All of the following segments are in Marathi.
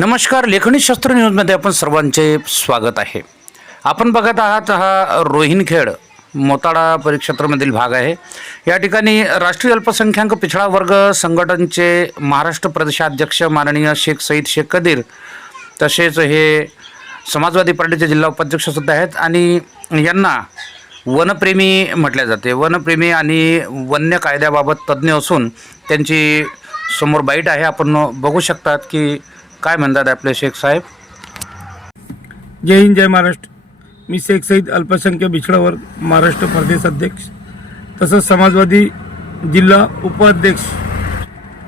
नमस्कार लेखणीशास्त्र न्यूजमध्ये आपण सर्वांचे स्वागत आहे. आपण बघत आहात हा रोहिणखेड मोताळा परिक्षेत्रामधील भाग आहे. या ठिकाणी राष्ट्रीय अल्पसंख्याक पिछडा वर्ग संघटनचे महाराष्ट्र प्रदेशाध्यक्ष माननीय शेख सईद शेख कदीर तसेच हे समाजवादी पार्टीचे जिल्हा उपाध्यक्षसुद्धा आहेत आणि यांना वनप्रेमी म्हटले जाते. वनप्रेमी आणि वन्य कायद्याबाबत तज्ज्ञ असून त्यांची समोर बाईट आहे. आपण बघू शकतात की काय म्हणतात आपले शेख साहेब? जय हिंद जय महाराष्ट्र. मी शेख सईद अल्पसंख्य बिछडा वर्ग महाराष्ट्र प्रदेश अध्यक्ष तसंच समाजवादी जिल्हा उपाध्यक्ष.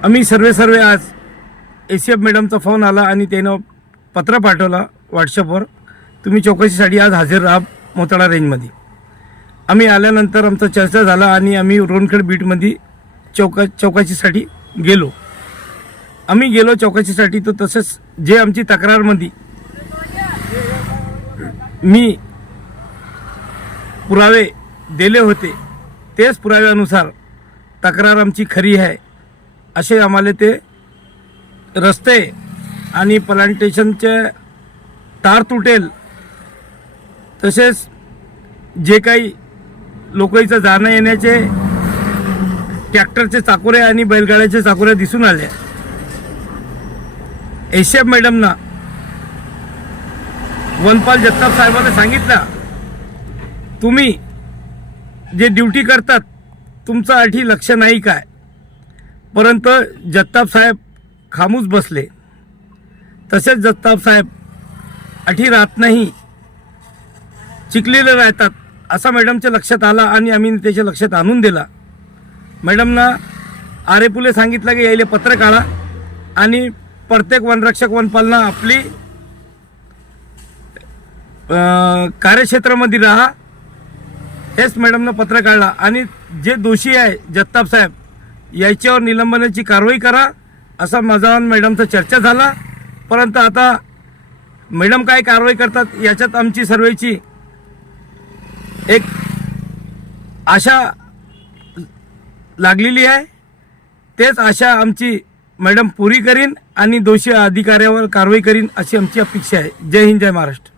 आम्ही सर्वे सर्वे आज ए सी एफ मॅडमचा फोन आला आणि त्यानं पत्र पाठवला व्हॉट्सअपवर. तुम्ही चौकशीसाठी आज हजर राहा मोताळा रेंजमध्ये. आम्ही आल्यानंतर आमचा चर्चा झाला आणि आम्ही रोनखेड बीटमध्ये चौका चौकशीसाठी गेलो. आम्ही गेलो चौकशीसाठी तर तसंच जे आमची तक्रारमध्ये मी पुरावे दिले होते तेच पुराव्यानुसार तक्रार आमची खरी आहे. असे आम्हाला ते रस्ते आणि प्लांटेशनचे तार तुटेल तसेच जे काही लोकांचं जाणं येण्याचे ट्रॅक्टरचे चाकोरे आणि बैलगाड्याचे चाकोरे दिसून आले. एशिया मॅडमना. वनपाल जगताप साहेबांना सांगितलं तुम्ही जे ड्युटी करतात तुमचं अठी लक्ष नाही काय? परंतु जगताप साहेब खामूच बसले. तसेच जगताप साहेब अठी राहत नाही चिकलेले राहतात असा मॅडमच्या लक्षात आला आणि आम्ही त्याच्या लक्षात आणून दिला. मॅडमना आरेपुले सांगितलं की यायले पत्र काढा आणि प्रत्येक वनरक्षक वनपालना आपली कार्यक्षेत्रामध्ये राहा. हेच मॅडमनं पत्र काढला. आणि जे दोषी आहे जगताप साहेब याच्यावर निलंबनाची कारवाई करा असा माझा मॅडमचा चर्चा झाला. परंतु आता मॅडम काय कारवाई करतात याच्यात आमची सर्वेची एक आशा लागलेली आहे. तेच आशा आमची मॅडम पुरी करीन आणि दोषी अधिकाऱ्यावर कारवाई करीन अशी आमची अपेक्षा आहे. जय हिंद जय महाराष्ट्र.